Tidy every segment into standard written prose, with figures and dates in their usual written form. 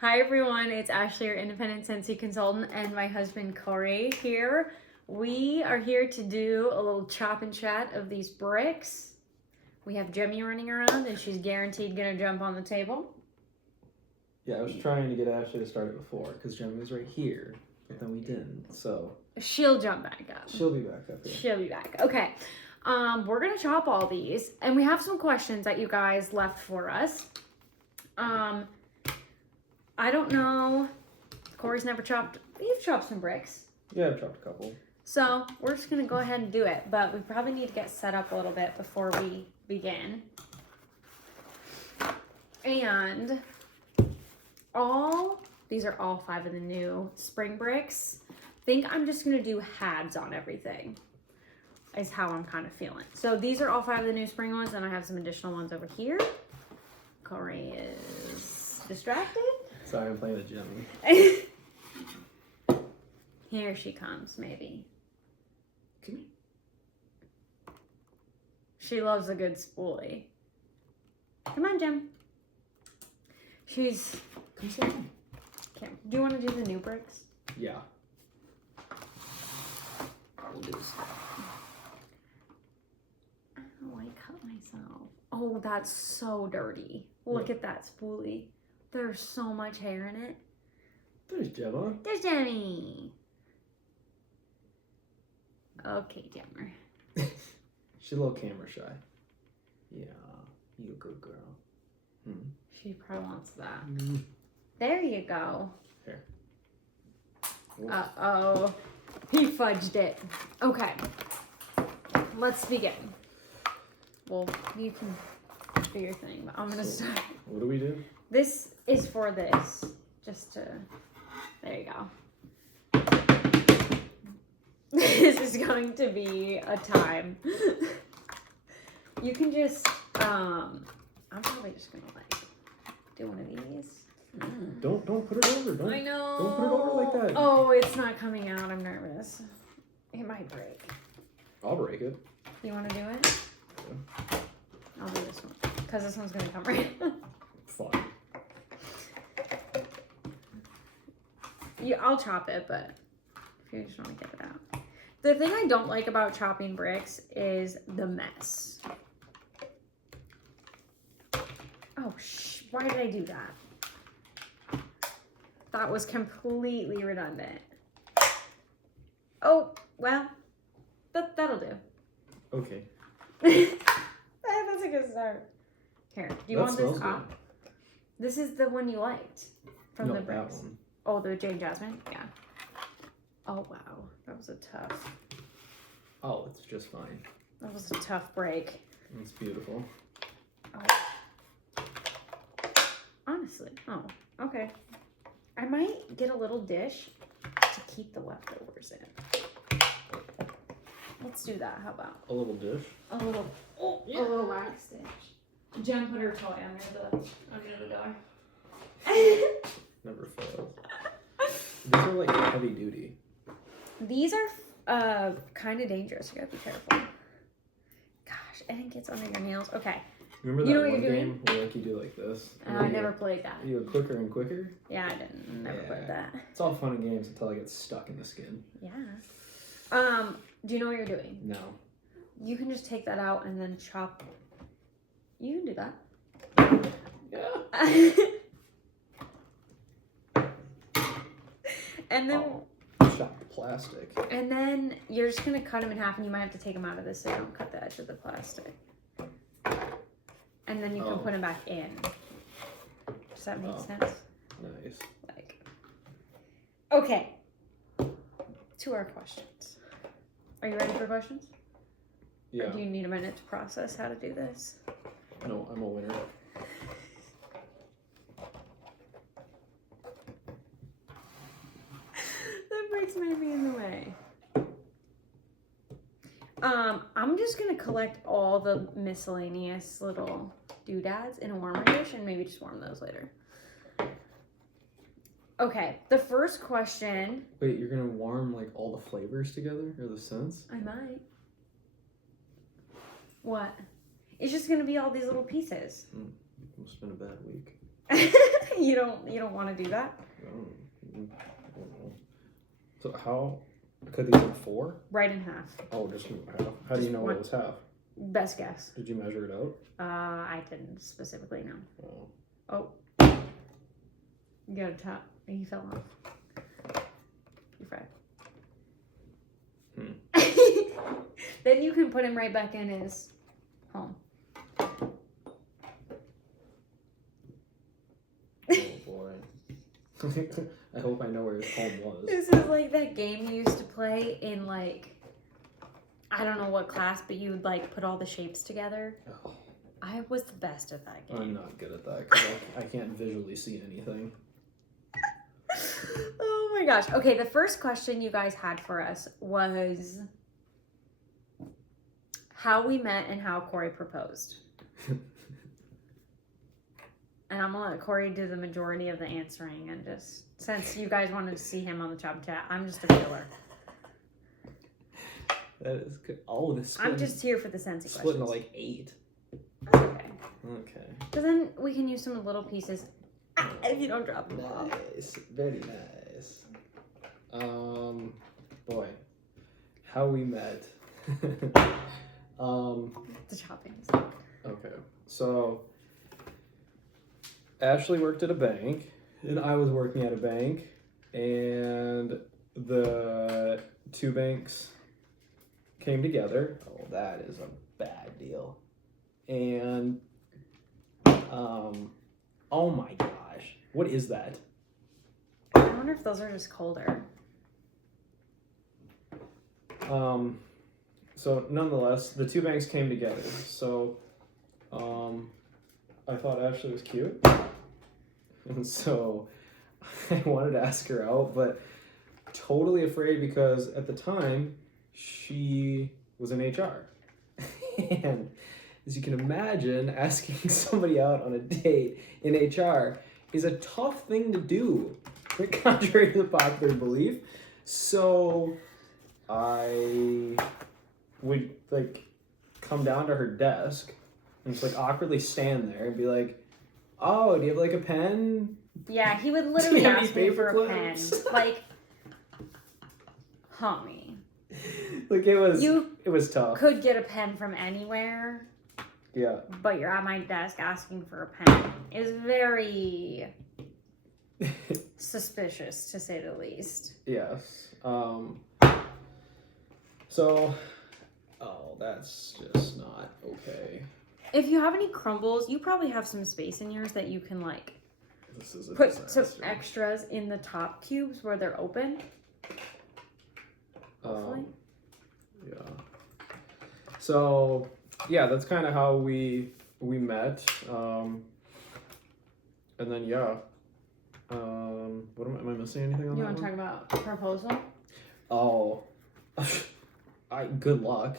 Hi everyone, it's Ashley, your independent Scentsy consultant, and my husband Cory here. We are here to do a little chop and chat of these bricks. We have Jemmy running around and she's guaranteed gonna jump on the table. Yeah, I was trying to get Ashley to start it before because Jemmy was right here, but then we didn't, so. She'll jump back up. She'll be back up here. She'll be back. Okay. We're gonna chop all these, and we have some questions that you guys left for us. I don't know. Cory's never chopped. You've chopped some bricks. Yeah, I've chopped a couple. So we're just gonna go ahead and do it, but we probably need to get set up a little bit before we begin. And these are all 5 of the new spring bricks. I think I'm just gonna do halves on everything, is how I'm kind of feeling. So these are all 5 of the new spring ones, and I have some additional ones over here. Cory is distracted. Sorry, I'm playing with Jemmy. Here she comes, maybe. Come here. She loves a good spoolie. Come on, Jem. She's... Come sit down. Okay. Do you want to do the new bricks? Yeah. We'll do this. Oh, I cut myself. Oh, that's so dirty. Look at that spoolie. There's so much hair in it. There's Gemma. There's Jemmy. Okay, Jemmer. She's a little camera shy. Yeah, you a good girl. She probably wants that. Mm. There you go. Here. Uh-oh. He fudged it. Okay. Let's begin. Well, you can do your thing, but I'm going to start. What do we do? This is for this. Just to... There you go. This is going to be a time. You can just... I'm probably just going to, like, do one of these. Don't put it over. I know. Don't put it over like that. Oh, it's not coming out. I'm nervous. It might break. I'll break it. You want to do it? Yeah. I'll do this one. Because this one's going to come right. Fine. I'll chop it, but if you just want to get it out. The thing I don't like about chopping bricks is the mess. Oh, why did I do that? That was completely redundant. Oh, well, that'll do. Okay. That's a good start. Here, do you want this up? This is the one you liked from the bricks. That one. Oh, the Jane Jasmine? Yeah. Oh, wow. That was a tough... Oh, it's just fine. That was a tough break. It's beautiful. Oh. Honestly. Oh, okay. I might get a little dish to keep the leftovers in. Let's do that. How about? A little dish? A little wax dish. Jen put her toy under the door. Never fails. These are like heavy duty. These are kind of dangerous. You gotta be careful. Gosh, and it gets under your nails. Okay. Remember that You know what one you're game where like you do like this? I never played that. You go quicker and quicker? Yeah, I didn't. Never played that. It's all fun and games until I get stuck in the skin. Yeah. Do you know what you're doing? No. You can just take that out and then chop. You can do that. Yeah. And then chop the plastic. And then you're just gonna cut them in half, and you might have to take them out of this so you don't cut the edge of the plastic. And then you can put them back in. Does that make sense? Nice. Like, okay. To our questions. Are you ready for questions? Yeah. Or do you need a minute to process how to do this? No, I'm a winner. That bricks might be in the way. I'm just gonna collect all the miscellaneous little doodads in a warmer dish and maybe just warm those later. Okay, the first question. Wait, you're gonna warm like all the flavors together or the scents? I might. What? It's just gonna be all these little pieces. It's been a bad week. You don't want to do that? I don't know. So how could these be 4? Right in half. Oh, just half. How do you know it was half? Best guess. Did you measure it out? I didn't specifically know. Oh. Oh. You got a top. He fell off. You fried. Then you can put him right back in his home. Oh boy. I hope I know where his home was. This is like that game you used to play in like, I don't know what class, but you would like put all the shapes together. Oh, I was the best at that game. I'm not good at that because I can't visually see anything. Oh my gosh. Okay, the first question you guys had for us was how we met and how Cory proposed. And I'm gonna let Cory do the majority of the answering, and just since you guys wanted to see him on the Chop Chat, I'm just a filler. That is good. Oh, this. I'm just here for the Scentsy split into questions. like 8. That's okay. Okay. So then we can use some of the little pieces if you don't drop them. Nice. Very nice. Boy, how we met. The chopping. Okay, so Ashley worked at a bank, and I was working at a bank, and the 2 banks came together. Oh, that is a bad deal. And, oh my gosh, what is that? I wonder if those are just colder. So nonetheless, the 2 banks came together. So, I thought Ashley was cute, and so I wanted to ask her out, but totally afraid because at the time she was in HR, and as you can imagine, asking somebody out on a date in HR is a tough thing to do, contrary to the popular belief. So I would like come down to her desk and just like awkwardly stand there and be like, "Oh, do you have like a pen?" Yeah, he would literally Do you have ask any me for a pen. paper Like, homie. Like it was You tough. could get a pen from anywhere, Yeah. but you're at my desk asking for a pen is very suspicious, to say the least. Yes. So, oh, that's just not okay. If you have any crumbles, you probably have some space in yours that you can like This is a put disaster. some extras in the top cubes where they're open. Hopefully. Yeah. So, yeah, that's kind of how we met. And then yeah. What am I missing anything on You that want to one? talk about proposal? Oh, good luck.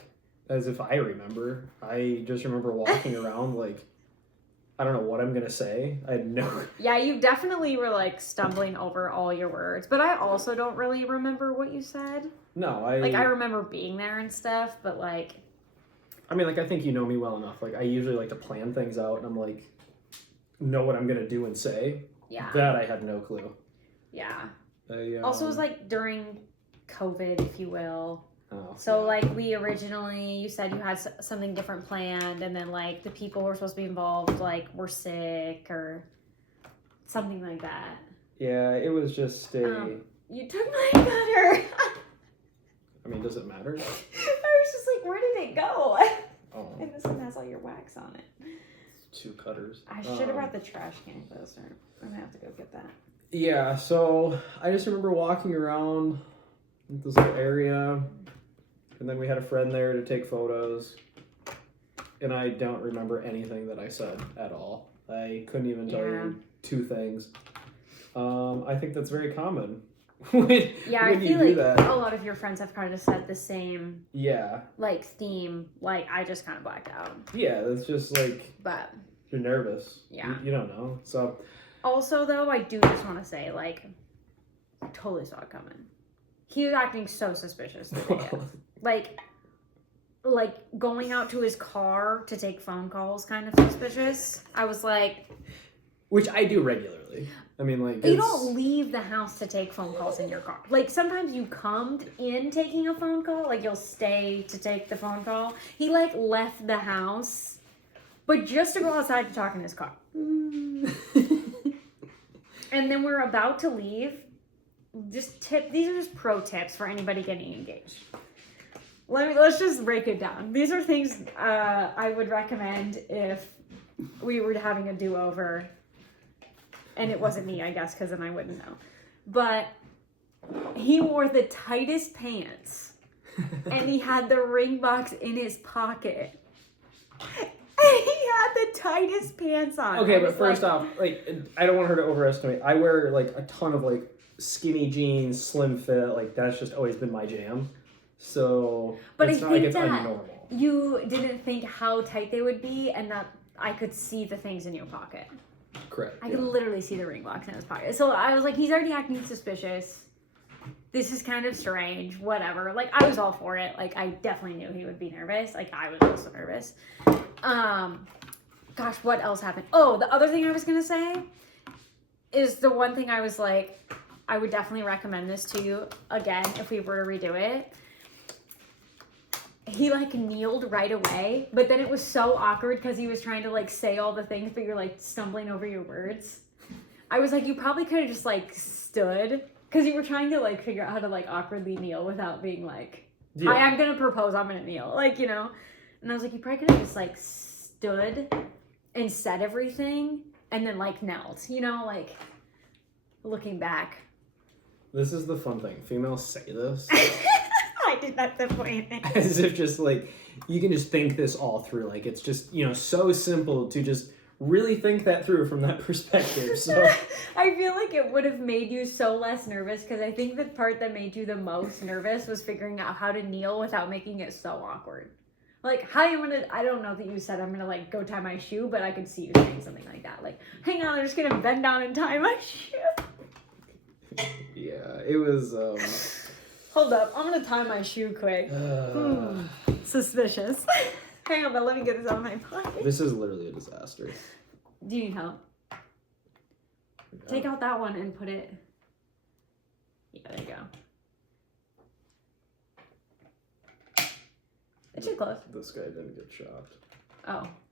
As if I remember. I just remember walking around like, I don't know what I'm gonna say. I had no. Yeah, you definitely were like stumbling over all your words, but I also don't really remember what you said. No, I remember being there and stuff, but like. I mean, like I think you know me well enough. Like I usually like to plan things out, and I'm like, know what I'm gonna do and say. Yeah. That I had no clue. Yeah. Also, it was like during COVID, if you will. Oh, So, yeah. like, we originally, you said you had something different planned, and then, like, the people who were supposed to be involved, like, were sick or something like that. Yeah, it was just a. You took my cutter. I mean, does it matter? I was just like, where did it go? Oh, And this one has all your wax on it. 2 cutters. I should have brought the trash can closer. I'm gonna have to go get that. Yeah, so I just remember walking around this little area, and then we had a friend there to take photos, and I don't remember anything that I said at all. I couldn't even tell you 2 things. I think that's very common. when I you feel do like that. a lot of your friends have kind of said the same, Yeah. like, theme. Like, I just kind of blacked out. Yeah, that's just like But you're nervous. Yeah. You don't know. So also, though, I do just want to say, like, I totally saw it coming. He was acting so suspicious the day of. Like going out to his car to take phone calls, kind of suspicious. I was like, Which I do regularly. I mean, like, You don't leave the house to take phone calls in your car. Like, sometimes you come in taking a phone call. Like, you'll stay to take the phone call. He, like, left the house, but just to go outside to talk in his car. And then we're about to leave. These are just pro tips for anybody getting engaged. Let's just break it down. These are things I would recommend if we were having a do-over. And it wasn't me, I guess, because then I wouldn't know. But he wore the tightest pants. And he had the ring box in his pocket. And he had the tightest pants on. Okay, but first off, like, I don't want her to overestimate. I wear, like, a ton of, like, skinny jeans, slim fit. Like, that's just always been my jam. So, but it's not like it's unnormal. You didn't think how tight they would be and that I could see the things in your pocket. Correct. I could literally see the ring box in his pocket. So I was like, he's already acting suspicious. This is kind of strange. Whatever. Like, I was all for it. Like, I definitely knew he would be nervous. Like, I was also nervous. Gosh, what else happened? Oh, the other thing I was going to say is the one thing I was like, I would definitely recommend this to you again if we were to redo it. He, like, kneeled right away, but then it was so awkward because he was trying to, like, say all the things, but you're, like, stumbling over your words. I was like, you probably could have just, like, stood, because you were trying to, like, figure out how to, like, awkwardly kneel without being, like, hi, I'm going to propose, I'm going to kneel, like, you know? And I was like, you probably could have just, like, stood and said everything, and then, like, knelt, you know, like, looking back. This is the fun thing. Females say this. I did that the point. As if just, like, you can just think this all through. Like, it's just, you know, so simple to just really think that through from that perspective. So I feel like it would have made you so less nervous because I think the part that made you the most nervous was figuring out how to kneel without making it so awkward. Like, hi, I don't know that you said I'm gonna, like, go tie my shoe, but I could see you saying something like that. Like, hang on, I'm just gonna bend down and tie my shoe. Yeah, it was, Hold up, I'm gonna tie my shoe quick. Suspicious. Hang on, but let me get this out of my pocket. This is literally a disaster. Do you need help? Take out that one and put it... Yeah, there you go. It's too close. This guy didn't get chopped.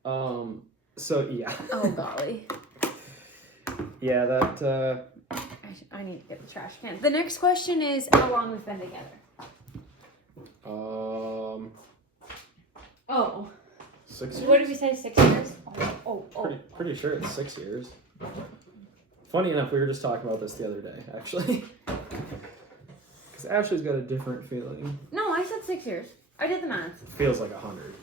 Oh. So, yeah. Oh, golly. Yeah, that, I need to get the trash can. The next question is how long we've been together. Oh. 6 years? What did we say, 6 years? Oh. Pretty sure it's 6 years. Funny enough, we were just talking about this the other day, actually. Because Ashley's got a different feeling. No, I said 6 years. I did the math. Feels like 100.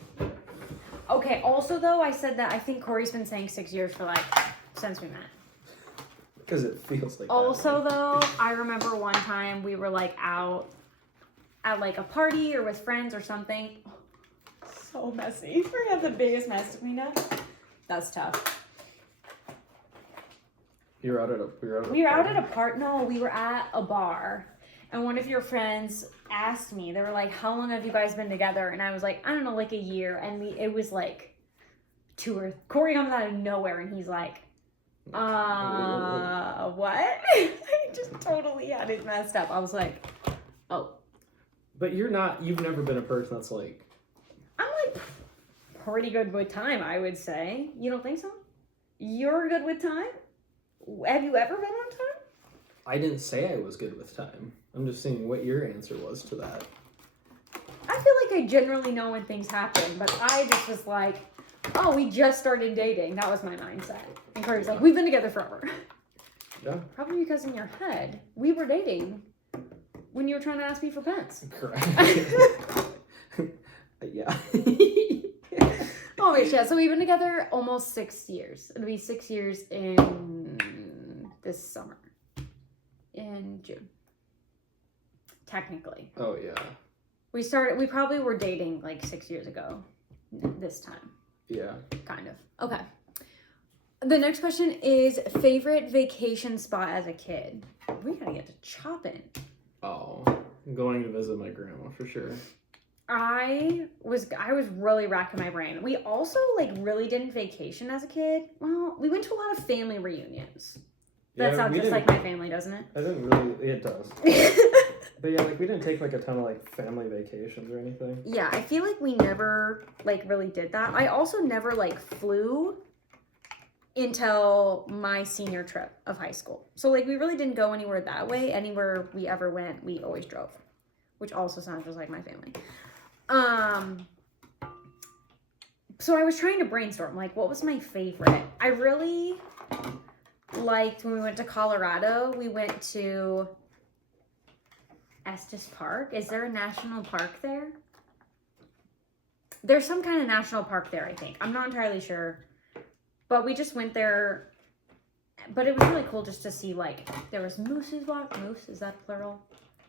Okay, also though, I said that I think Cory's been saying 6 years for like, since we met. Because it feels like Also though, I remember one time we were like out at like a party or with friends or something. So messy. We had the biggest mess to clean up. That's tough. We were out at a party. No, we were at a bar. And one of your friends asked me, they were like, how long have you guys been together? And I was like, I don't know, like a year. And it was like Cory comes out of nowhere and he's like, what? I just totally had it messed up. I was like, oh. But you've never been a person that's like... I'm like pretty good with time, I would say. You don't think so? You're good with time? Have you ever been on time? I didn't say I was good with time. I'm just saying what your answer was to that. I feel like I generally know when things happen, but I just was like, oh, we just started dating. That was my mindset. And Cory's like, we've been together forever. Yeah. Probably because in your head, we were dating when you were trying to ask me for pens. Correct. Yeah. Oh, wait, yeah. So we've been together almost 6 years. It'll be 6 years in this summer. In June. Technically. Oh, yeah. We probably were dating like 6 years ago this time. Yeah. Kind of. Okay. The next question is favorite vacation spot as a kid. We gotta get to chopping. Oh, going to visit my grandma for sure. I was really racking my brain. We also like really didn't vacation as a kid. Well, we went to a lot of family reunions. That Yeah, sounds just like my family, doesn't it? I didn't really. It does. But yeah, like we didn't take like a ton of like family vacations or anything. Yeah, I feel like we never like really did that. I also never like flew until my senior trip of high school. So like we really didn't go anywhere that way. Anywhere we ever went, we always drove, which also sounds just like my family. So I was trying to brainstorm like what was my favorite. I really liked when we went to Colorado. We went to Estes Park. Is there a national park there? There's some kind of national park there, I think. I'm not entirely sure. But we just went there. But it was really cool just to see, like, there was mooses walking. Moose, is that plural?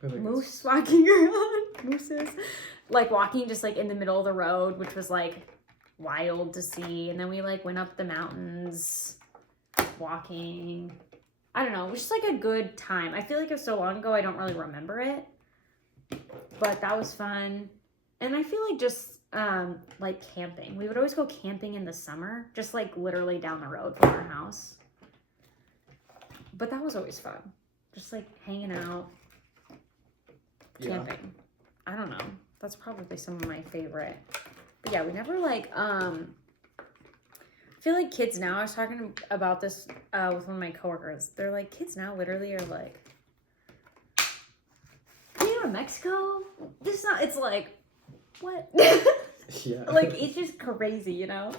Moose walking around. Mooses. Like, walking just, like, in the middle of the road, which was, like, wild to see. And then we, like, went up the mountains walking. I don't know. It was just, like, a good time. I feel like it was so long ago, I don't really remember it. But that was fun. And I feel like just... like camping. We would always go camping in the summer, just like literally down the road from our house. But that was always fun. Just like hanging out, camping. Yeah. I don't know. That's probably some of my favorite. But yeah, we never like, I feel like kids now, I was talking about this with one of my coworkers. They're like, kids now literally are like, can you go to Mexico? This is not, it's like, what? Yeah. Like, it's just crazy, you know?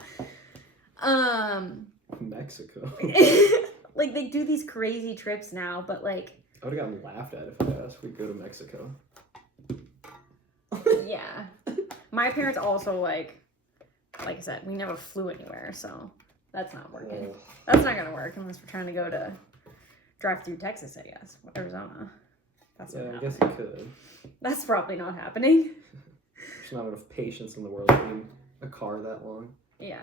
Mexico. Like, they do these crazy trips now, but, like... I would have gotten laughed at if I asked we'd go to Mexico. Yeah. My parents also, like I said, we never flew anywhere, so that's not working. Oh. That's not gonna work unless we're trying to go to drive through Texas, I guess. Arizona. That's yeah, I guess it could. That's probably not happening. There's not enough patience in the world being a car that long. Yeah,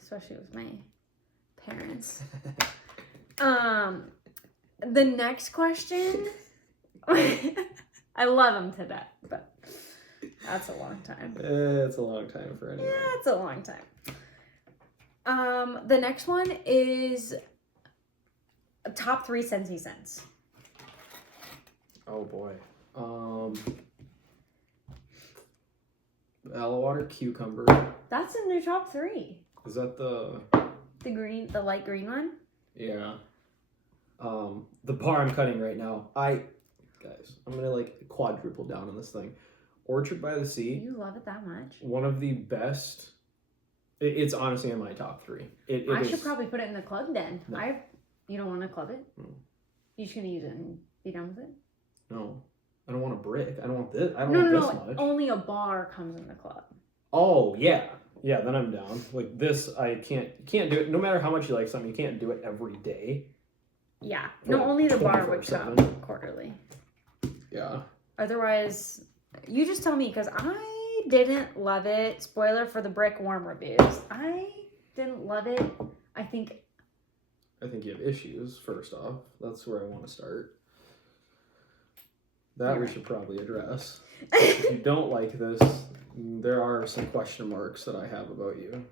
especially with my parents. The next question, I love them to death, but that's a long time. It's a long time for anyone. Yeah, it's a long time. The next one is top 3 Scentsy scents. Oh boy. Aloe water, cucumber. That's in their top 3. Is that the green, the light green one? Yeah. The bar I'm cutting right now. I'm gonna like quadruple down on this thing. Orchard by the Sea. You love it that much? One of the best. It's honestly in my top 3. I should probably put it in the club then. No. You don't want to club it? No. You just gonna use it and be done with it? No. I don't want a brick. I don't want this. I don't want this much. Only a bar comes in the club. Oh yeah. Yeah, then I'm down. Like this, I can't do it. No matter how much you like something, you can't do it every day. Yeah. No, like only the bar would come quarterly. Yeah. Otherwise, you just tell me, because I didn't love it. Spoiler for the brick worm reviews. I didn't love it. I think you have issues, first off. That's where I want to start. That we should probably address. If you don't like this, there are some question marks that I have about you.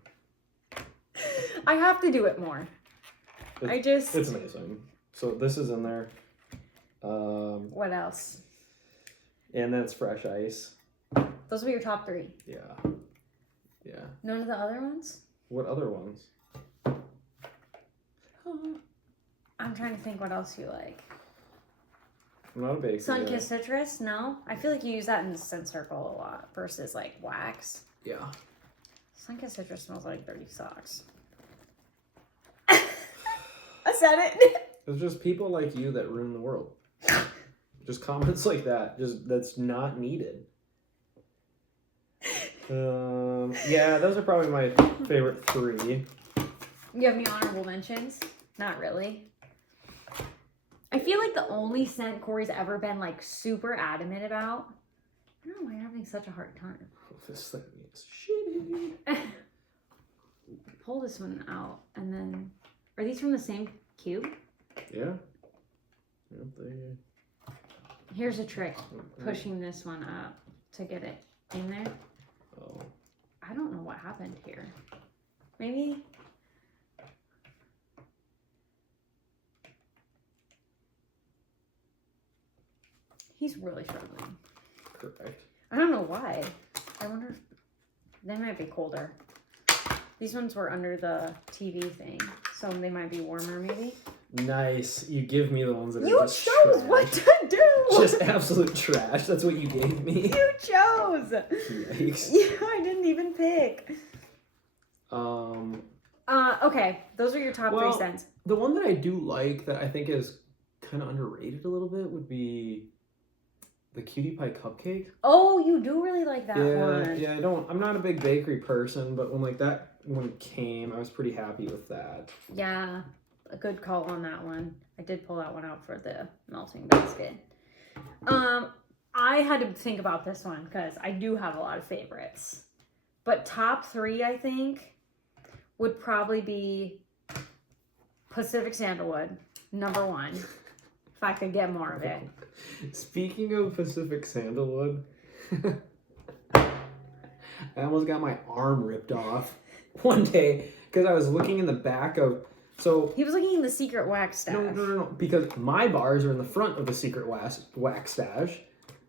I have to do it more. It's amazing. So this is in there. What else? And then it's fresh ice. Those will be your top 3. Yeah. Yeah. None of the other ones? What other ones? I'm trying to think what else you like. I'm not a big Sunkissed citrus? No? I feel like you use that in the scent circle a lot versus like wax. Yeah. Sunkissed citrus smells like dirty socks. I said it. It's just people like you that ruin the world. Just comments like that. That's not needed. Yeah, those are probably my favorite 3. You have any honorable mentions? Not really. I feel like the only scent Cory's ever been like super adamant about. I don't know why you're having such a hard time. This thing is shitty. Pull this one out and then. Are these from the same cube? Yeah. Here's a trick. Pushing this one up to get it in there. Oh. I don't know what happened here. Maybe. He's really struggling. Correct. I don't know why. I wonder if they might be colder. These ones were under the TV thing, so they might be warmer maybe. Nice. You give me the ones that You are just chose trash. what to do! Just absolute trash. That's what you gave me. You chose! Yikes. Yeah, I didn't even pick. Okay, those are your top 3 scents. The one that I do like that I think is kind of underrated a little bit would be the Cutie Pie Cupcake. Oh, you do really like that one. Yeah, I'm not a big bakery person, but when that one came, I was pretty happy with that. Yeah, a good call on that one. I did pull that one out for the melting basket. I had to think about this one because I do have a lot of favorites. But top 3, I think, would probably be Pacific Sandalwood, number 1. If I could get more of it. Speaking of Pacific Sandalwood, I almost got my arm ripped off one day because I was looking in the back of. So he was looking in the secret wax stash. No. Because my bars are in the front of the secret wax stash.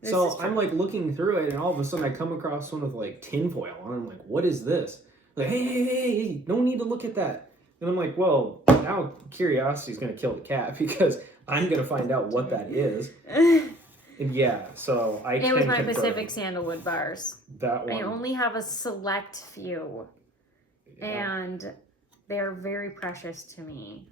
So I'm like looking through it, and all of a sudden I come across one with like tinfoil on. I'm like, what is this? Like, hey, no need to look at that. And I'm like, well, now curiosity's gonna kill the cat because I'm gonna find out what that is. And yeah, so I can It was my confirm Pacific Sandalwood bars. that one. I only have a select few. Yeah. And they're very precious to me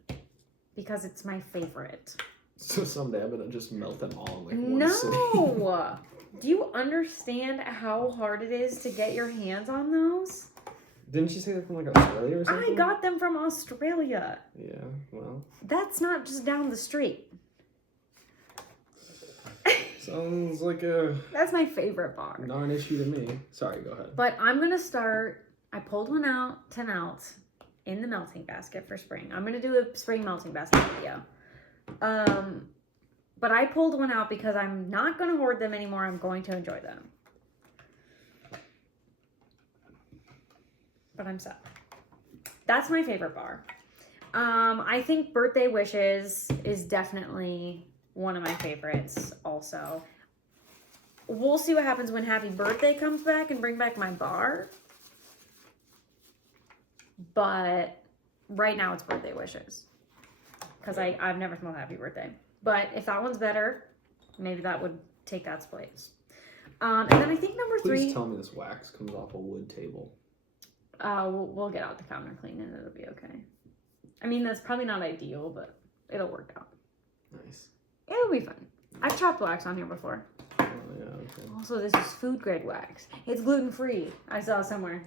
because it's my favorite. So someday I'm gonna just melt them all in like one sitting. No! Do you understand how hard it is to get your hands on those? Didn't you say that from like Australia or something? I got them from Australia. Yeah, well. That's not just down the street. Sounds like a That's my favorite bar. non-issue to me. Sorry, go ahead. But I'm gonna start. I pulled one out to melt in the melting basket for spring. I'm gonna do a spring melting basket video. But I pulled one out because I'm not gonna hoard them anymore. I'm going to enjoy them. But I'm sad. That's my favorite bar. I think Birthday Wishes is definitely one of my favorites also. We'll see what happens when Happy Birthday comes back and bring back my bar. But right now it's Birthday Wishes. Because I've never smelled Happy Birthday. But if that one's better, maybe that would take that place. And then I think number 3... Please tell me this wax comes off a wood table. We'll get out the counter clean and it'll be okay. I mean, that's probably not ideal, but it'll work out. Nice. It'll be fun. I've chopped wax on here before. Oh, yeah, okay. Also, this is food grade wax. It's gluten free. I saw it somewhere.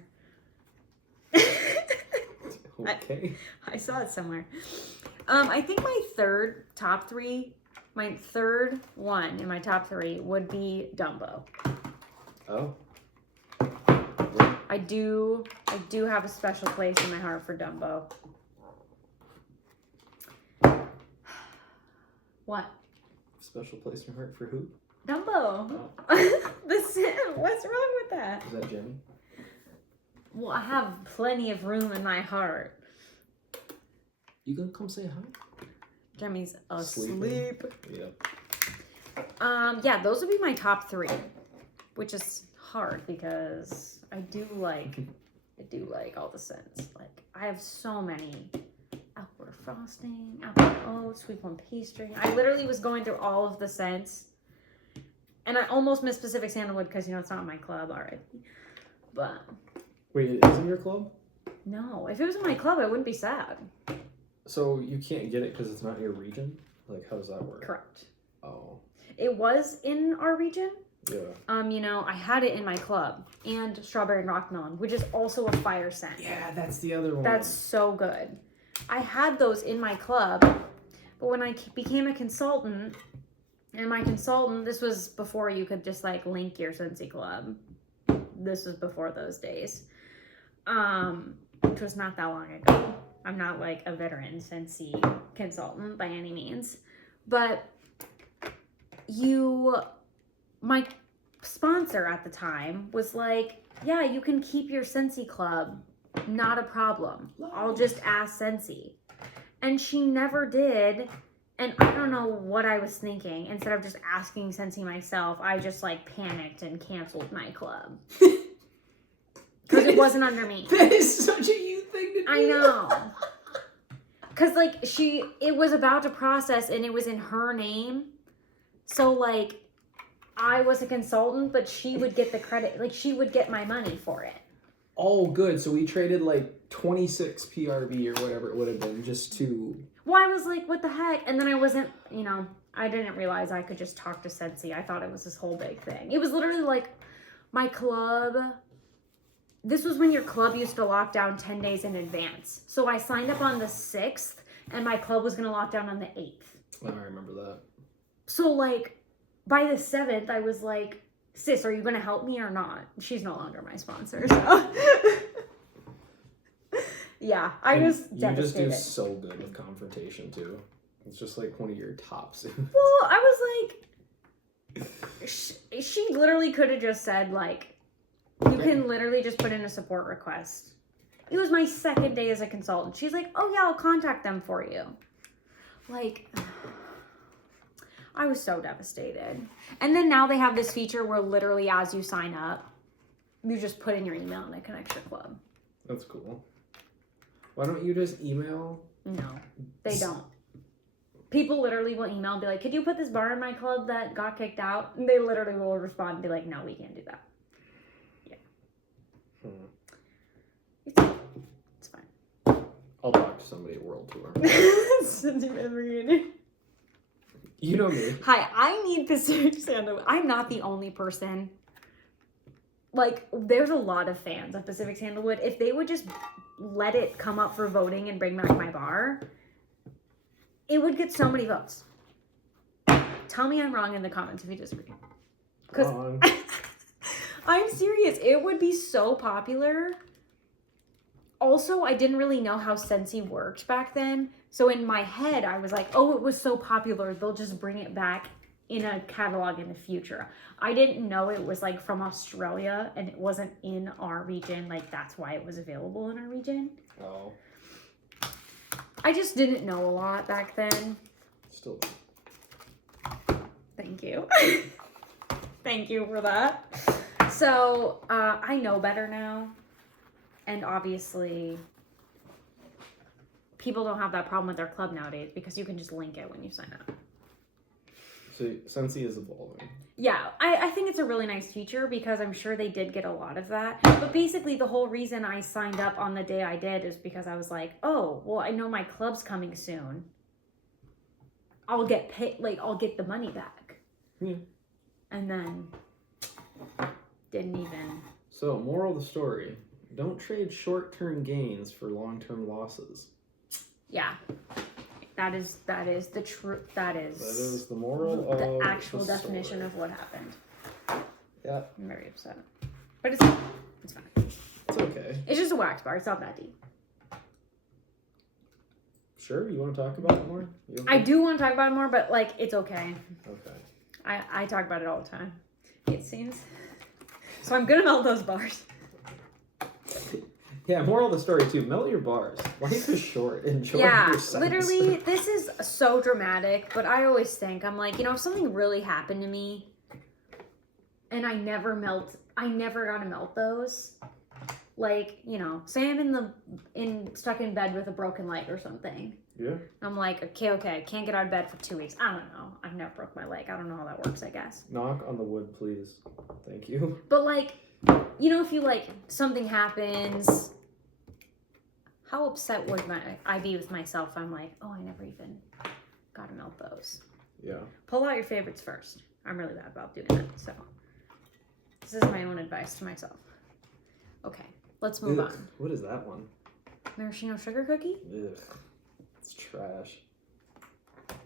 Okay. I saw it somewhere. I think my third one in my top 3 would be Dumbo. Oh. I do have a special place in my heart for Dumbo. What? Special place in your heart for who? Dumbo. Oh. What's wrong with that? Is that Jenny? Well, I have plenty of room in my heart. You gonna come say hi? Jemmy's asleep. Yep. Yeah, those would be my top 3, which is hard because I do like all the scents. Like I have so many. Apple frosting, apple oat, sweet plum pastry. I literally was going through all of the scents, and I almost missed Pacific Sandalwood because it's not in my club already. But wait, it is in your club? No, if it was in my club, I wouldn't be sad. So you can't get it because it's not your region? Like, how does that work? Correct. Oh. It was in our region. Yeah. I had it in my club, and strawberry and rock melon, which is also a fire scent. Yeah, that's the other one. That's so good. I had those in my club, but when I became a consultant, and my consultant, this was before you could just like link your Scentsy club. This was before those days, which was not that long ago. I'm not like a veteran Scentsy consultant by any means, but my sponsor at the time was like, yeah, you can keep your Scentsy club. Not a problem. I'll just ask Scentsy. And she never did. And I don't know what I was thinking. Instead of just asking Scentsy myself, I just like panicked and canceled my club. Because it wasn't under me. That is such a you thing to do. I know. Because like it was about to process and it was in her name. So like I was a consultant, but she would get the credit. Like she would get my money for it. Oh, good. So we traded like 26 PRV or whatever it would have been just to... Well, I was like, what the heck? And then I wasn't, I didn't realize I could just talk to Scentsy. I thought it was this whole big thing. It was literally like my club. This was when your club used to lock down 10 days in advance. So I signed up on the 6th and my club was going to lock down on the 8th. Oh, I remember that. So like by the 7th, I was like, sis, are you going to help me or not? She's no longer my sponsor. So. Yeah, I was devastated. You just do so good with confrontation, too. It's just like one of your tops. Well, I was like, she literally could have just said, like, you can literally just put in a support request. It was my second day as a consultant. She's like, oh, yeah, I'll contact them for you. Like, I was so devastated. And then now they have this feature where literally as you sign up, you just put in your email and it connects your club. That's cool. Why don't you just email? No, they don't. People literally will email and be like, could you put this bar in my club that got kicked out? And they literally will respond and be like, no, we can't do that. Yeah. It's fine. I'll talk to somebody at World Tour. You know me. Hi, I need Pacific Sandalwood. I'm not the only person. Like, there's a lot of fans of Pacific Sandalwood. If they would just let it come up for voting and bring back my bar, it would get so many votes. Tell me I'm wrong in the comments if you disagree. Because I'm serious. It would be so popular. Also, I didn't really know how Scentsy worked back then. So in my head, I was like, oh, it was so popular. They'll just bring it back in a catalog in the future. I didn't know it was like from Australia and it wasn't in our region. Like that's why it was available in our region. Oh. I just didn't know a lot back then. Still. Thank you. Thank you for that. So I know better now. And obviously people don't have that problem with their club nowadays because you can just link it when you sign up. So Scentsy is evolving. Yeah, I think it's a really nice feature because I'm sure they did get a lot of that. But basically the whole reason I signed up on the day I did is because I was like, oh, well, I know my club's coming soon. I'll get paid, like, I'll get the money back. Yeah. And then didn't even. So, moral of the story, don't trade short-term gains for long-term losses. Yeah. That is the truth. That is the moral of the actual the definition story. of what happened. Yeah. I'm very upset. But it's fine. It's okay. It's just a wax bar. It's not that deep. Sure? You want to talk about it more? Okay? I do want to talk about it more, but like it's okay. Okay. I talk about it all the time. It seems. So I'm gonna melt those bars. Yeah, moral of the story too. Melt your bars. Life is short. Enjoy your sex. Literally, this is so dramatic, but I always think, I'm like, if something really happened to me and I never got to melt those. Like, say I'm stuck in bed with a broken leg or something. Yeah. I'm like, okay, can't get out of bed for 2 weeks. I don't know. I've never broke my leg. I don't know how that works, I guess. Knock on the wood, please. Thank you. But like, if you something happens, how upset would I be with myself? I'm like, oh, I never even got to melt those. Yeah. Pull out your favorites first. I'm really bad about doing that, so this is my own advice to myself. Okay, let's move on. What is that one? Maraschino sugar cookie? Ugh, it's trash.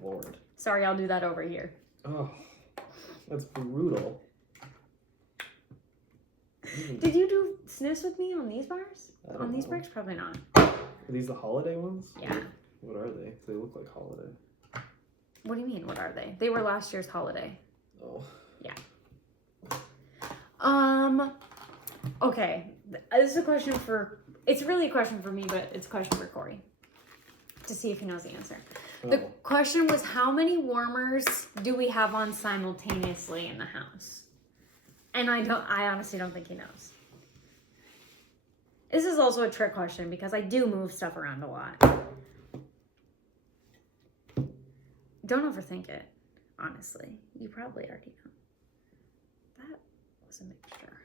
Lord. Sorry, I'll do that over here. Oh, that's brutal. Did you do sniffs with me on these bars? On these breaks? Probably not. Are these the holiday ones? Yeah. What are they? They look like holiday. What do you mean, what are they? They were last year's holiday. Oh. Yeah. Okay. This is a question for... It's really a question for me, but it's a question for Cory. To see if he knows the answer. The question was, how many warmers do we have on simultaneously in the house? And I honestly don't think he knows. This is also a trick question because I do move stuff around a lot. Don't overthink it, honestly. You probably already know. That was a mixture.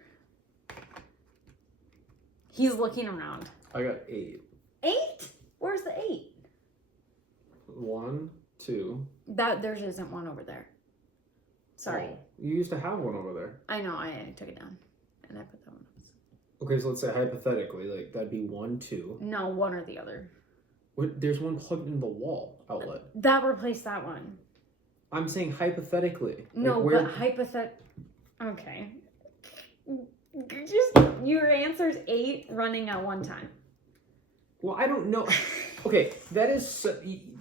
He's looking around. I got 8. 8? Where's the 8? 1, 2. There isn't one over there. Sorry. Oh, you used to have one over there. I know, I took it down. And I put that one up. Okay, so let's say hypothetically, like, that'd be 1, 2. No, one or the other. What? There's one plugged in the wall outlet. That replaced that one. I'm saying hypothetically. No, like, but okay. Your answer's 8 running at one time. Well, I don't know. Okay, that is...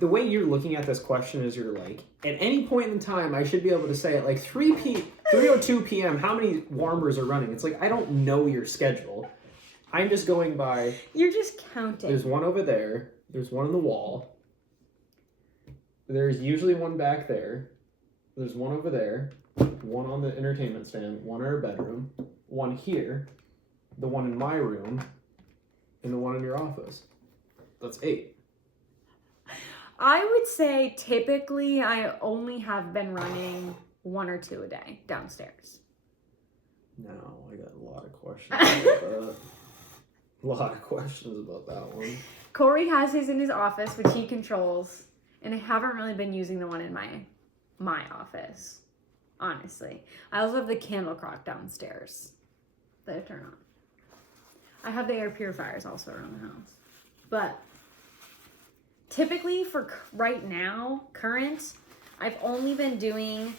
the way you're looking at this question is you're like, at any point in time, I should be able to say at like 3:02 p.m., how many warmers are running? It's like, I don't know your schedule. I'm just going by... You're just counting. There's one over there. There's one on the wall. There's usually one back there. There's one over there. One on the entertainment stand. One in our bedroom. One here. The one in my room. And the one in your office. That's 8. I would say typically I only have been running 1 or 2 a day downstairs. No, I got a lot of questions about that. A lot of questions about that one. Cory has his in his office, which he controls, and I haven't really been using the one in my office, honestly. I also have the candle clock downstairs that I turn on. I have the air purifiers also around the house. But typically for right now, current, I've only been doing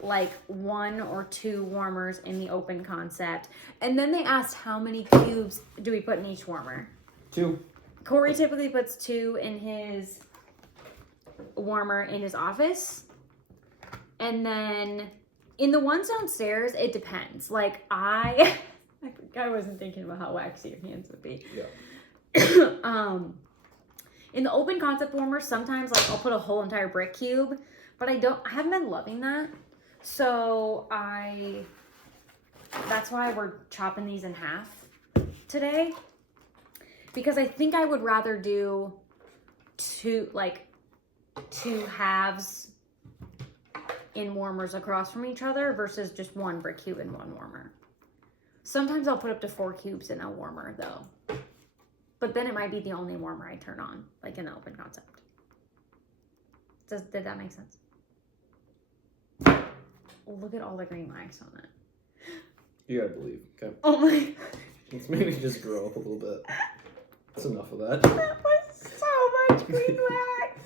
like 1 or 2 warmers in the open concept. And then they asked how many cubes do we put in each warmer? 2. Cory typically puts 2 in his warmer in his office. And then in the ones downstairs, it depends. Like I wasn't thinking about how waxy your hands would be. Yeah. In the open concept warmer, sometimes like I'll put a whole entire brick cube, but I haven't been loving that. So that's why we're chopping these in half today. Because I think I would rather do 2 halves in warmers across from each other versus just 1 brick cube in 1 warmer. Sometimes I'll put up to 4 cubes in a warmer though. But then it might be the only warmer I turn on, like in the open concept. Did that make sense? Look at all the green wax on it. You gotta believe, okay? Oh my. Let's maybe just grow up a little bit. That's enough of that. That was so much green wax.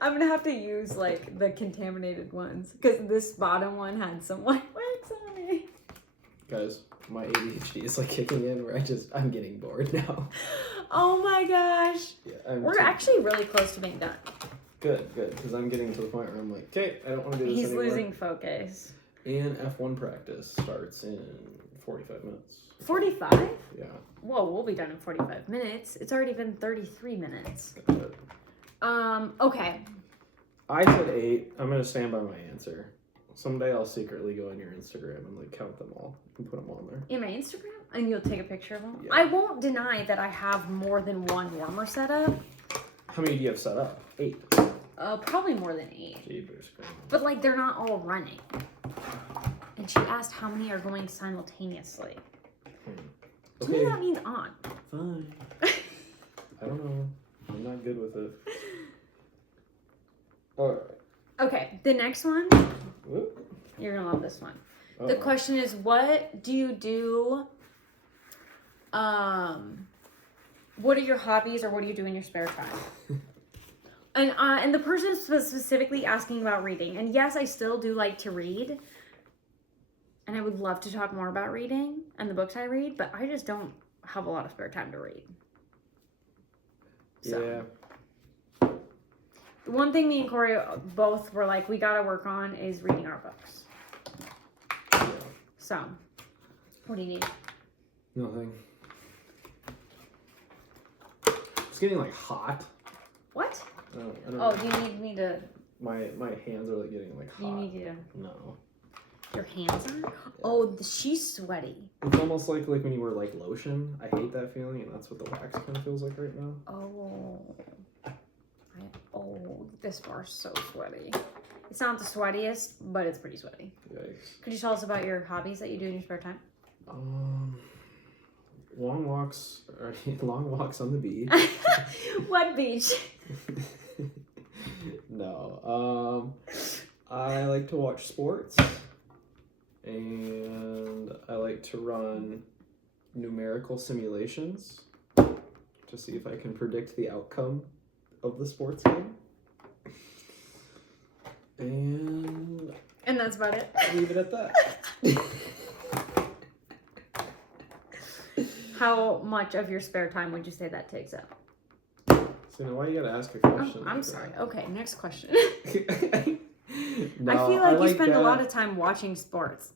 I'm gonna have to use like the contaminated ones because this bottom one had some white wax on it. Guys, my ADHD is like kicking in where I'm getting bored now. Oh my gosh. Yeah, We're actually really close to being done. Good, because I'm getting to the point where I'm like, okay, I don't want to do this He's anymore. losing focus. And F1 practice starts in 45 minutes. 45? Yeah. Whoa, we'll be done in 45 minutes. It's already been 33 minutes. Good. Okay. I said 8. I'm going to stand by my answer. Someday I'll secretly go on your Instagram and like count them all and put them on there. In my Instagram? And you'll take a picture of them? Yeah. I won't deny that I have more than 1 warmer set up. How many do you have set up? 8. Probably more than 8. Jeepers. But like they're not all running. And she asked how many are going simultaneously. To me that means on. Fine. I don't know. I'm not good with it. Alright. Okay, the next one. Whoop. You're gonna love this one. Uh-oh. The question is, what do you do? What are your hobbies or what do you do in your spare time? And the person was specifically asking about reading. And yes, I still do like to read. And I would love to talk more about reading and the books I read, but I just don't have a lot of spare time to read. So. Yeah. The one thing me and Cory both were like, we gotta work on is reading our books. Yeah. So, What do you need? Nothing. It's getting like hot. What? I don't Oh, know. do you need me to? My hands are like getting like hot. You need to. No. Your hands are? Oh, she's sweaty. It's almost like when you wear like lotion. I hate that feeling, and that's what the wax kind of feels like right now. Oh, this bar's so sweaty. It's not the sweatiest, but it's pretty sweaty. Yikes. Could you tell us about your hobbies that you do in your spare time? Long walks on the beach. What beach? No. I like to watch sports, and I like to run numerical simulations to see if I can predict the outcome of the sports game. And that's about it. Leave it at that. How much of your spare time would you say that takes up? So now why you gotta ask a question? Oh, I'm sorry. Okay, next question. No, I feel like you spend that. a lot of time watching sports.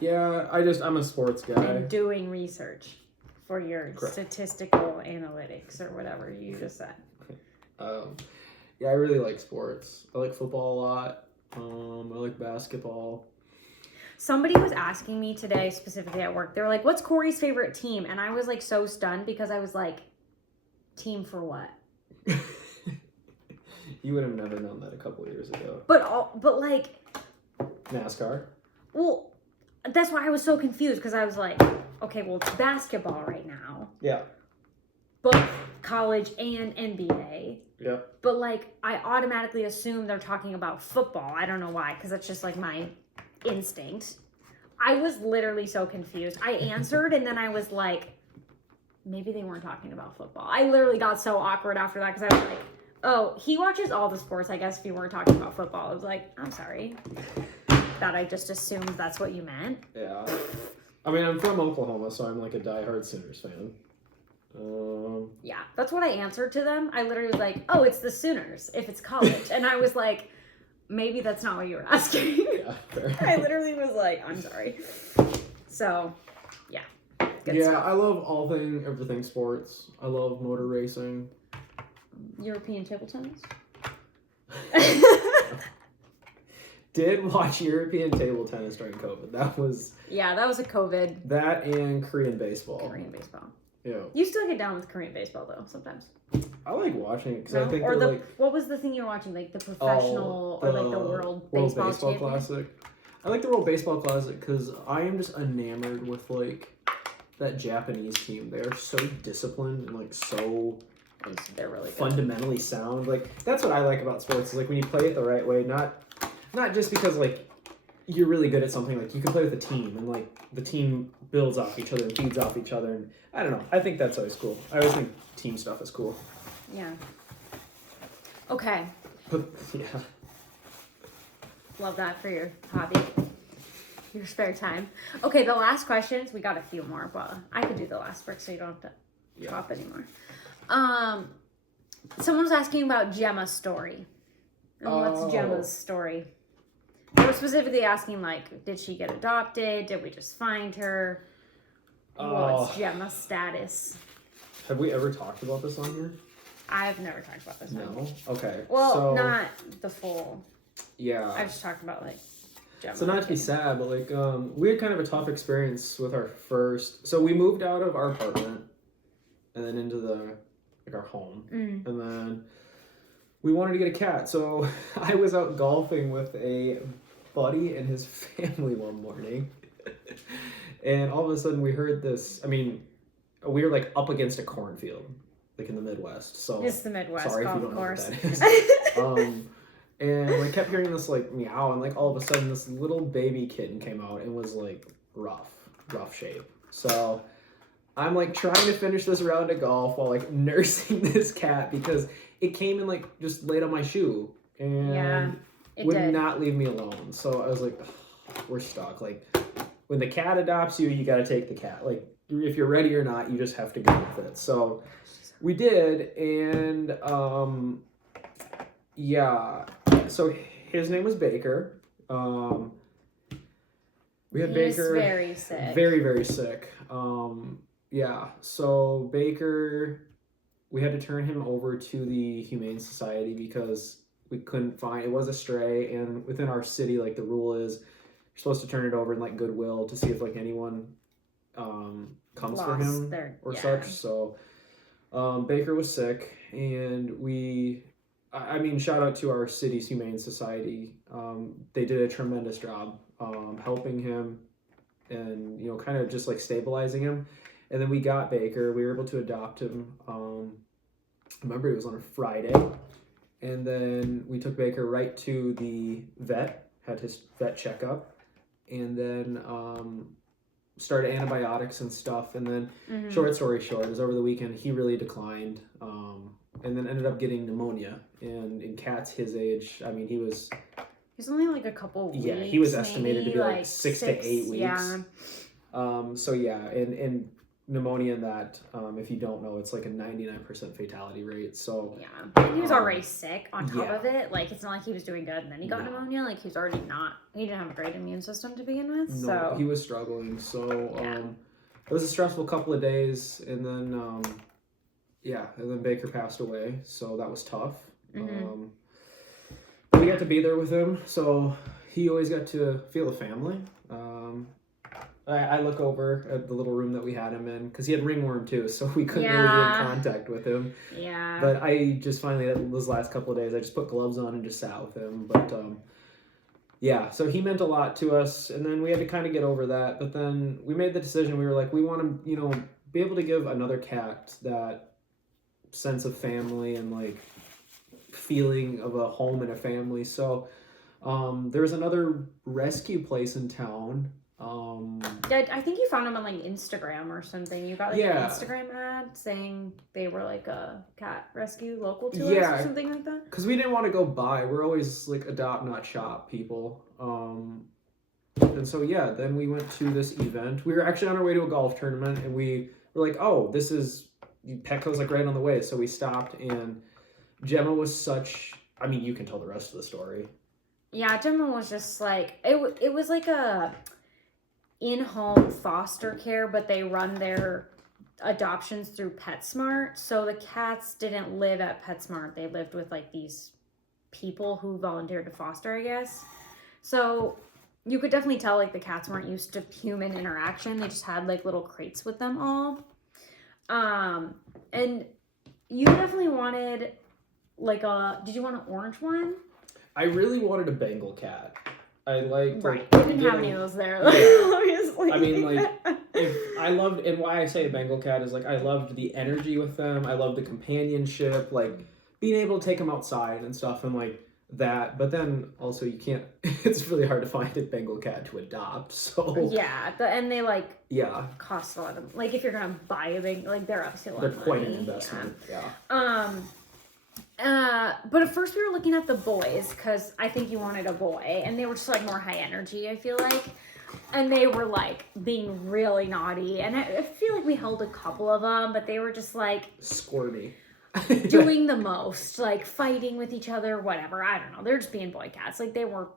Yeah, I'm a sports guy. And doing research for your Correct. statistical analytics or whatever you just said. Yeah, I really like sports. I like football a lot. I like basketball. Somebody was asking me today, specifically at work, they were like, what's Cory's favorite team? And I was like so stunned because I was like, team for what? You would have never known that a couple years ago. But like, NASCAR? well, that's why I was so confused because I was like, okay, well, it's basketball right now. Yeah. Both college and NBA. Yeah. But like, I automatically assume they're talking about football. I don't know why, because that's just like my instinct. I was literally so confused. I answered and then I was like, maybe they weren't talking about football. I literally got so awkward after that because I was like, oh, he watches all the sports, I guess, if you weren't talking about football. I was like, I'm sorry. That I just assumed that's what you meant. Yeah. I mean, I'm from Oklahoma, so I'm like a diehard Sooners fan. Yeah, that's what I answered to them. I literally was like, oh, it's the Sooners if it's college. And I was like, maybe that's not what you were asking. Yeah, fair. I literally was like, I'm sorry. So, yeah. Good Yeah, stuff. I love everything sports. I love motor racing. European table tennis? Did watch European table tennis during COVID. That was a COVID. that and Korean baseball. Korean baseball. Yeah. You still get down with Korean baseball though sometimes. I like watching it because No? I think or they're the like what was the thing you were watching? Like the professional or like the World Baseball Championship? Classic. I like the World Baseball Classic because I am just enamored with like that Japanese team. They are so disciplined and like so They're really good. fundamentally sound. Like that's what I like about sports. Is like when you play it the right way, not just because like you're really good at something. Like you can play with a team and like the team builds off each other and feeds off each other. And I don't know. I think that's always cool. I always think team stuff is cool. Yeah. Okay. Yeah. Love that for your hobby. Your spare time. Okay, the last questions. We got a few more, but I could do the last first so you don't have to talk anymore. Someone was asking about Gemma's story. And what's Gemma's story? They were specifically asking, like, did she get adopted? Did we just find her? What's Gemma's status? Have we ever talked about this on here? I've never talked about this one. No. Okay. Well, so, not the full. Yeah. I've just talked about, like, Gemma. So not to be sad, but like we had kind of a tough experience with our first. So we moved out of our apartment and then into our home, and then we wanted to get a cat. So I was out golfing with a buddy and his family one morning, and all of a sudden we heard this. I mean, we were like up against a cornfield, like in the Midwest. So it's the Midwest, sorry if you golf don't know course. what that is. And we kept hearing this like meow, and like all of a sudden this little baby kitten came out and was like rough shape. So I'm like trying to finish this round of golf while like nursing this cat because it came and like just laid on my shoe and would not leave me alone. So I was like, we're stuck. Like when the cat adopts you, you got to take the cat. Like if you're ready or not, you just have to go with it. So we did, and yeah. So his name was Baker. We had He Baker. was very sick. Very, very sick. Yeah. So Baker, we had to turn him over to the Humane Society because we couldn't find, it was a stray, and within our city, like the rule is you're supposed to turn it over in like Goodwill to see if like anyone comes for him or such. So Baker was sick, and I mean, shout out to our city's Humane Society. They did a tremendous job helping him and, you know, kind of just like stabilizing him. And then we got Baker. We were able to adopt him. I remember it was on a Friday. And then we took Baker right to the vet, had his vet checkup, and then started antibiotics and stuff. And then, short story short, is over the weekend he really declined, and then ended up getting pneumonia. And in cats his age, I mean, he's only like a couple weeks. Yeah, he was estimated to be like 6 to 8 weeks. Yeah. So yeah, and pneumonia in that, if you don't know, it's like a 99% fatality rate. So yeah, and he was already sick on top of it. Like, it's not like he was doing good and then he got pneumonia. Like, he was already he didn't have a great immune system to begin with. No, so he was struggling. So it was a stressful couple of days, and then and then Baker passed away. So that was tough. We got to be there with him, so he always got to feel the family. I look over at the little room that we had him in, because he had ringworm too, so we couldn't really be in contact with him. Yeah. But I just finally, those last couple of days, I just put gloves on and just sat with him. But yeah, so he meant a lot to us, and then we had to kind of get over that. But then we made the decision, we were like, we want to, you know, be able to give another cat that sense of family and like feeling of a home and a family. So there's another rescue place in town. I think you found them on like Instagram or something. You got like an Instagram ad saying they were like a cat rescue local to us or something like that. Because we didn't want to go buy. We're always like adopt, not shop people. And so then we went to this event. We were actually on our way to a golf tournament, and we were like, oh, this is Petco's like right on the way. So we stopped, and Gemma was such. I mean, you can tell the rest of the story. Yeah, Gemma was just like it was like a in-home foster care, but they run their adoptions through PetSmart. So the cats didn't live at PetSmart. They lived with like these people who volunteered to foster, I guess. So you could definitely tell like the cats weren't used to human interaction. They just had like little crates with them all. And you definitely wanted like did you want an orange one? I really wanted a Bengal cat. I liked right. We didn't have any of those there, obviously. I mean, like, and why I say a Bengal cat is like I loved the energy with them. I loved the companionship, like being able to take them outside and stuff, and like that. But then also you can't. It's really hard to find a Bengal cat to adopt. So yeah, and they like cost a lot of like if you're gonna buy a big like they're obviously a lot of money. They're quite an investment. But at first we were looking at the boys because I think you wanted a boy, and they were just like more high energy, I feel like, and they were like being really naughty, and I feel like we held a couple of them, but they were just like squirmy, doing the most, like fighting with each other, whatever. I don't know. They're just being boy cats. Like they were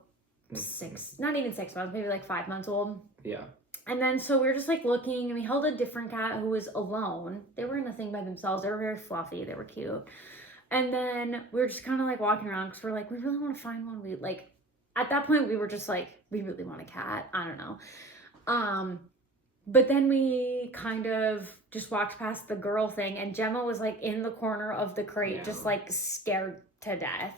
not even 6 months, maybe like 5 months old. Yeah. And then so we were just like looking, and we held a different cat who was alone. They were in a thing by themselves. They were very fluffy. They were cute. And then we were just kind of like walking around because we're like, we really want to find one. We like, at that point, we were just like, we really want a cat. I don't know. But then we kind of just walked past the girl thing, and Gemma was like in the corner of the crate, just like scared to death.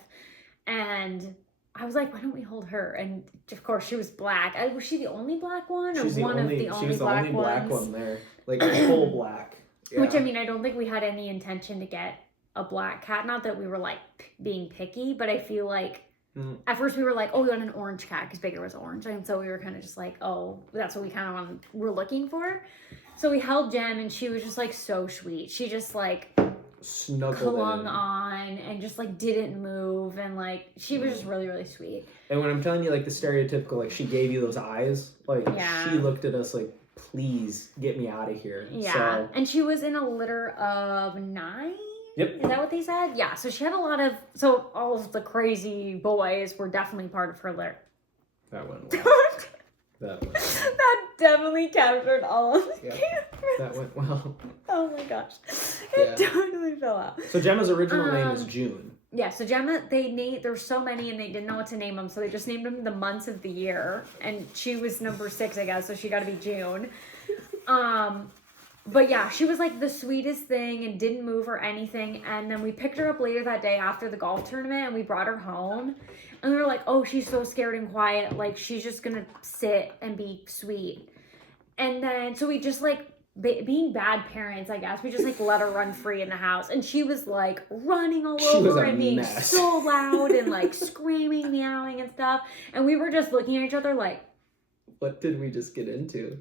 And I was like, why don't we hold her? And of course, she was black. Was she the only black one, or She's one of the she only was the black only ones? Black one there, like full black. Yeah. Which I mean, I don't think we had any intention to get a black cat. Not that we were like being picky, but I feel like at first we were like, oh, we want an orange cat because Baker was orange, and so we were kind of just like, oh, that's what we kind of were looking for. So we held Jem, and she was just like so sweet. She just like snuggled clung on and just like didn't move, and like she was just really, really sweet. And when I'm telling you like the stereotypical, like she gave you those eyes, like she looked at us like, please get me out of here. Yeah. So, and she was in a litter of 9. Yep. Is that what they said? Yeah. So she had a lot of. So all of the crazy boys were definitely part of her litter. That went well. That went, That definitely captured all of the Yep. cameras. that went well. Oh my gosh. Yeah. It totally fell out. So Gemma's original name is June. Yeah, so Gemma, there's so many and they didn't know what to name them, so they just named them the months of the year. And she was number 6, I guess, so she got to be June. But yeah, she was like the sweetest thing and didn't move or anything. And then we picked her up later that day after the golf tournament and we brought her home. And we were like, oh, she's so scared and quiet. Like, she's just going to sit and be sweet. And then, so we just like, being bad parents, I guess, we just like let her run free in the house. And she was like running all over and being so loud and like screaming, meowing and stuff. And we were just looking at each other like, what did we just get into?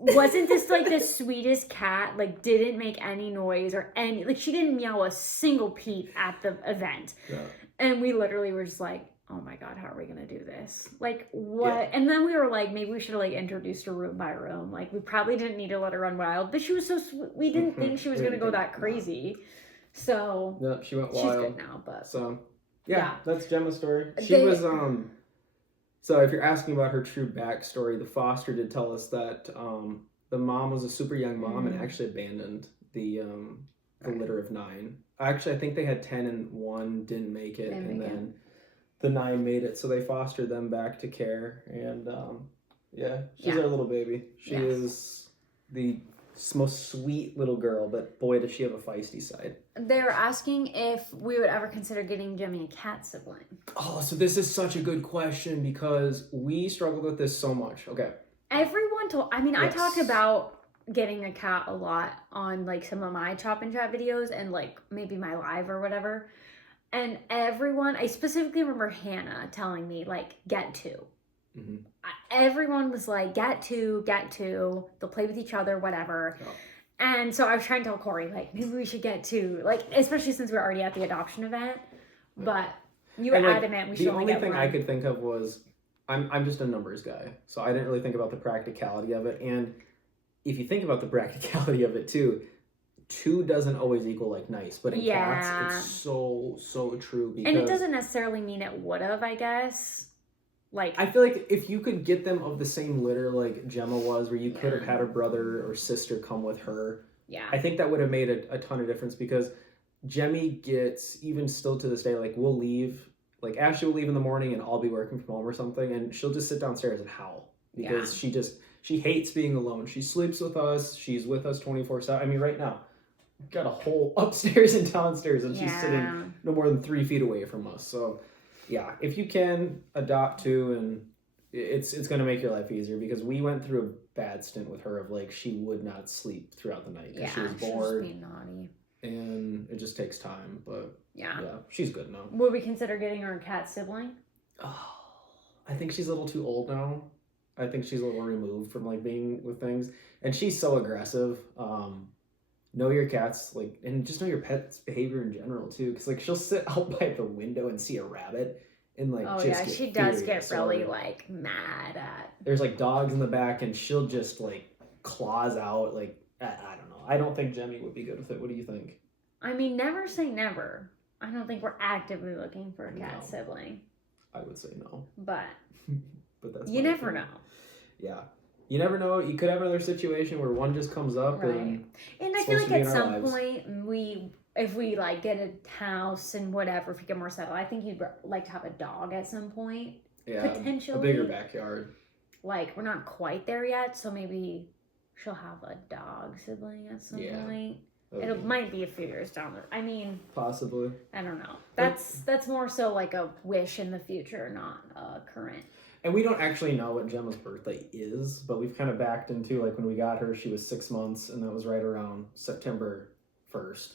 Wasn't this like the sweetest cat? Like, didn't make any noise or any, like, she didn't meow a single peep at the event. Yeah. And we literally were just like, oh my God, how are we going to do this? Like, what? Yeah. And then we were like, maybe we should have like introduced her room by room. Like, we probably didn't need to let her run wild, but she was so sweet. We didn't think she was going to go that crazy. So, no, she went wild. She's good now, but. So, yeah. That's Gemma's story. She They- was, so if you're asking about her true backstory, the foster did tell us that the mom was a super young mom and actually abandoned the litter of 9. Actually, I think they had 10 and 1 didn't make it, and then the 9 made it. So they fostered them back to care, and she's our little baby. She is the most sweet little girl, but boy, does she have a feisty side. They're asking if we would ever consider getting Jemmy a cat sibling. Oh, so this is such a good question because we struggled with this so much. Okay. Everyone told, I mean, I talked about getting a cat a lot on like some of my chop and chat videos and like maybe my live or whatever. And everyone, I specifically remember Hannah telling me like, get 2. Mm-hmm. Everyone was like, get 2, they'll play with each other, whatever. Oh. And so I was trying to tell Cory, like, maybe we should get 2, like, especially since we're already at the adoption event. But you were adamant we should only get 1. The only thing I could think of was, I'm just a numbers guy, so I didn't really think about the practicality of it. And if you think about the practicality of it too, 2 doesn't always equal like nice, but in cats, it's so true. Because, and it doesn't necessarily mean it would have, I guess. Like, I feel like if you could get them of the same litter like Gemma was, where you could have had her brother or sister come with her, I think that would have made a ton of difference because Jemmy gets, even still to this day, like we'll leave, like Ashley will leave in the morning and I'll be working from home or something, and she'll just sit downstairs and howl because she hates being alone. She sleeps with us. She's with us 24/7. I mean, right now, got a whole upstairs and downstairs, and she's sitting no more than 3 feet away from us. So, yeah, if you can adopt 2, and it's going to make your life easier because we went through a bad stint with her of like she would not sleep throughout the night because she was bored. She was being naughty. And it just takes time, but yeah, she's good now. Would we consider getting her a cat sibling? Oh, I think she's a little too old now. I think she's a little removed from like being with things, and she's so aggressive. Know your cats, like, and just know your pet's behavior in general too, because like she'll sit out by the window and see a rabbit and like she does get really like mad at. There's like dogs in the back, and she'll just like claws out. Like I don't know. I don't think Jemmy would be good with it. What do you think? I mean, never say never. I don't think we're actively looking for a cat sibling. I would say no. But that's you never know. Yeah. You never know. You could have another situation where one just comes up. Right. And I feel like at some point, if we like get a house and whatever, if we get more settled, I think you'd like to have a dog at some point. Yeah. Potentially. A bigger backyard. Like, we're not quite there yet, so maybe she'll have a dog sibling at some point. It might be a few years down the road. I mean, possibly. I don't know. That's more so like a wish in the future, not current. And we don't actually know what Gemma's birthday is, but we've kind of backed into, like, when we got her, she was 6 months, and that was right around September 1st.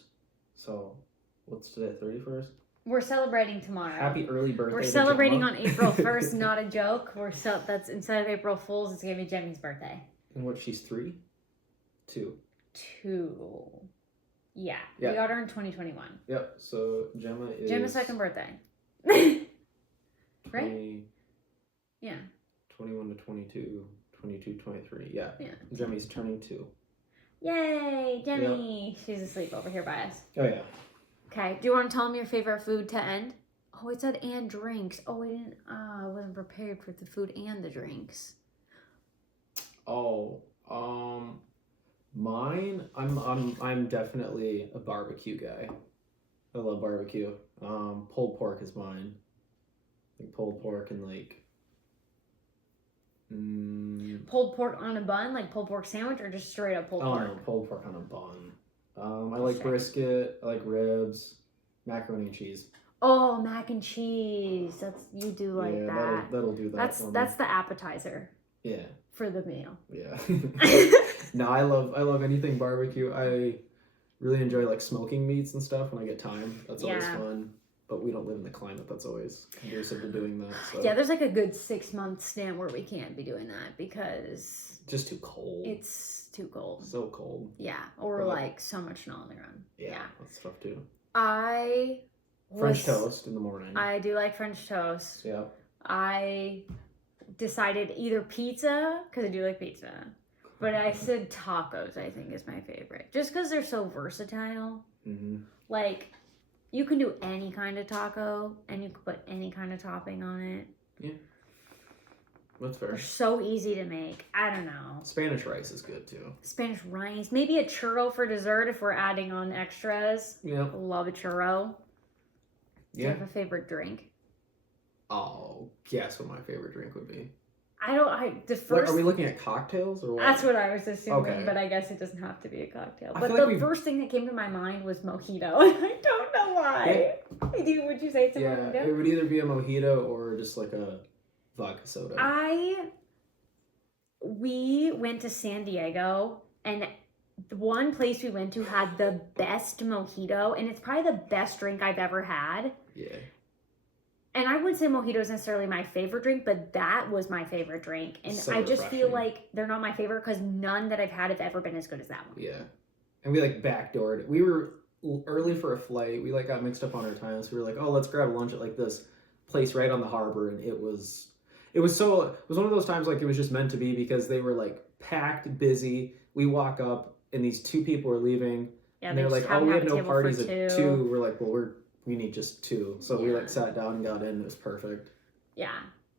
So, what's today, 31st? We're celebrating tomorrow. Happy early birthday. We're celebrating on April 1st, not a joke. That's instead of April Fool's, it's going to be Jemmy's birthday. And what, she's 3? 2. 2. Yeah. We got her in 2021. Yep. So Gemma is... Gemma's second birthday. Right? Yeah. 21 to 22, 22, 23. Yeah. Jemmy's turning 2. Yay, Jemmy. Yep. She's asleep over here by us. Oh, yeah. Okay. Do you want to tell them your favorite food to end? Oh, it said and drinks. Oh, I wasn't prepared for the food and the drinks. Oh, mine. I'm definitely a barbecue guy. I love barbecue. Pulled pork is mine. Like pulled pork and like. Pulled pork on a bun, like pulled pork sandwich, or just straight up pulled pork? No, pulled pork on a bun. I like brisket. I like ribs, macaroni and cheese. Oh, mac and cheese. You do like Yeah, that. that'll do that. That's the appetizer. Yeah. For the meal. Yeah. No, I love anything barbecue. I really enjoy like smoking meats and stuff when I get time. That's always fun. But we don't live in the climate that's always conducive to doing that. So. Yeah, there's like a good 6-month span where we can't be doing that because just too cold. It's too cold. So cold. Yeah, or like so much snow on the ground. Yeah, that's tough too. French toast in the morning. I do like French toast. Yeah. I decided either pizza because I do like pizza, but I said tacos. I think is my favorite, just because they're so versatile. Mm-hmm. Like. You can do any kind of taco, and you can put any kind of topping on it. Yeah. That's fair. They're so easy to make. I don't know. Spanish rice is good, too. Spanish rice. Maybe a churro for dessert if we're adding on extras. Yeah. Love a churro. Yeah. Do you have a favorite drink? Oh, guess what my favorite drink would be. Are we looking at cocktails or what? That's what I was assuming, okay. But I guess it doesn't have to be a cocktail. I But feel the first thing that came to my mind was mojito. I don't know why. Yeah. Would you say it's a mojito? Yeah, it would either be a mojito or just like a vodka soda. We went to San Diego, and one place we went to had the best mojito, and it's probably the best drink I've ever had. Yeah. And I wouldn't say mojito is necessarily my favorite drink, but that was my favorite drink. And so I just refreshing. feel like they're not my favorite because none that I've had have ever been as good as that one. Yeah. And we like backdoored. We were early for a flight. We like got mixed up on our times. We were like, oh, let's grab lunch at like this place right on the harbor. And it was one of those times like it was just meant to be because they were like packed, busy. We walk up and these two people are leaving. Yeah, and they're like, oh, we have no parties at 2. We're like, well, we need just 2. So we like sat down and got in. It was perfect. Yeah.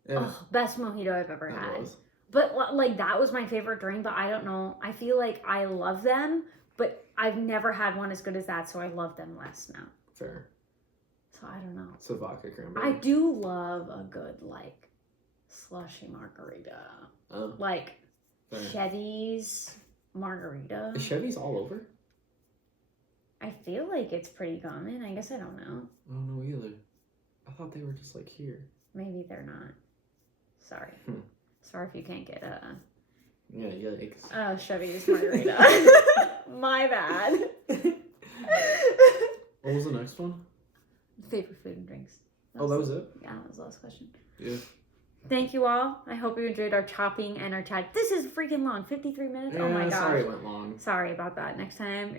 Oh, best mojito I've ever had. Was. But like that was my favorite drink, but I don't know. I feel like I love them, but I've never had one as good as that, so I love them less now. Fair. So I don't know. So vodka cranberry. I do love a good like slushy margarita. Like Chevy's margarita. Is Chevy's all over? I feel like it's pretty common. I guess I don't know. I don't know either. I thought they were just like here. Maybe they're not. Sorry. Sorry if you can't get Yeah, yikes. Oh, Chevy's margarita. My bad. What was the next one? Favorite food and drinks. That was it? Yeah, that was the last question. Yeah. Thank you all. I hope you enjoyed our chopping and our chat. This is freaking long. 53 minutes? Yeah, oh my gosh. Sorry it went long. Sorry about that. Next time,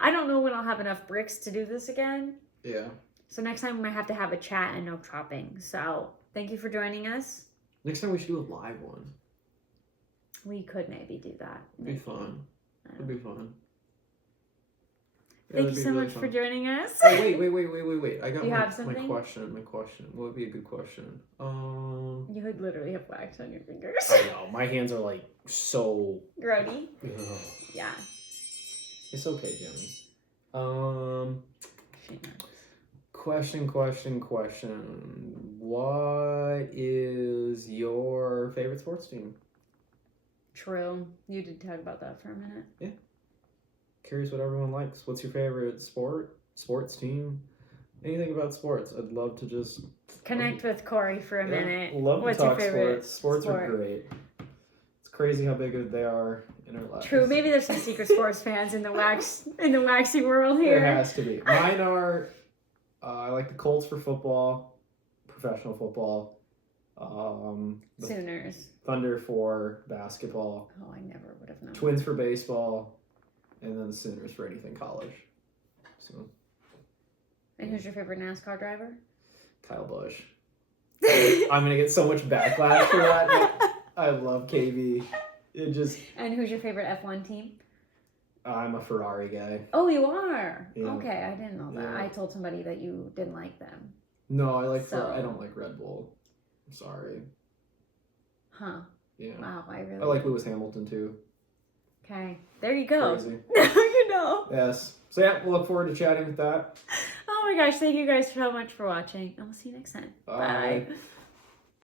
I don't know when I'll have enough bricks to do this again. Yeah. So next time we might have to have a chat and no chopping. So thank you for joining us. Next time we should do a live one. We could maybe do that. It'd be fun. It'd be fun. Thank you so much for joining us. Oh, wait. I got my question. What would be a good question? You would literally have wax on your fingers. I know. My hands are like so grody. Ugh. Yeah. It's okay, Jimmy. Question. What is your favorite sports team? True. You did talk about that for a minute. Yeah. Curious what everyone likes. What's your favorite sports team? Anything about sports? I'd love to just connect with Cory for a minute. Love What's to talk your favorite sports. Sports are great. It's crazy how big they are in our lives. True. Maybe there's some secret sports fans in the waxy world here. There has to be. Mine are. I like the Colts for football, professional football. Sooners. Thunder for basketball. Oh, I never would have known. Twins for baseball. And then the Sooners for anything college. So. And who's your favorite NASCAR driver? Kyle Busch. I'm gonna get so much backlash for that. But I love KB. And who's your favorite F1 team? I'm a Ferrari guy. Oh, you are? Yeah. Okay, I didn't know that. Yeah. I told somebody that you didn't like them. No, I don't like Red Bull. I'm sorry. Huh. Yeah. Wow, I really. I like Lewis Hamilton too. Okay, there you go. Crazy. You know. Yes. So yeah, we'll look forward to chatting with that. Oh my gosh, thank you guys so much for watching, and we'll see you next time. Bye. Bye.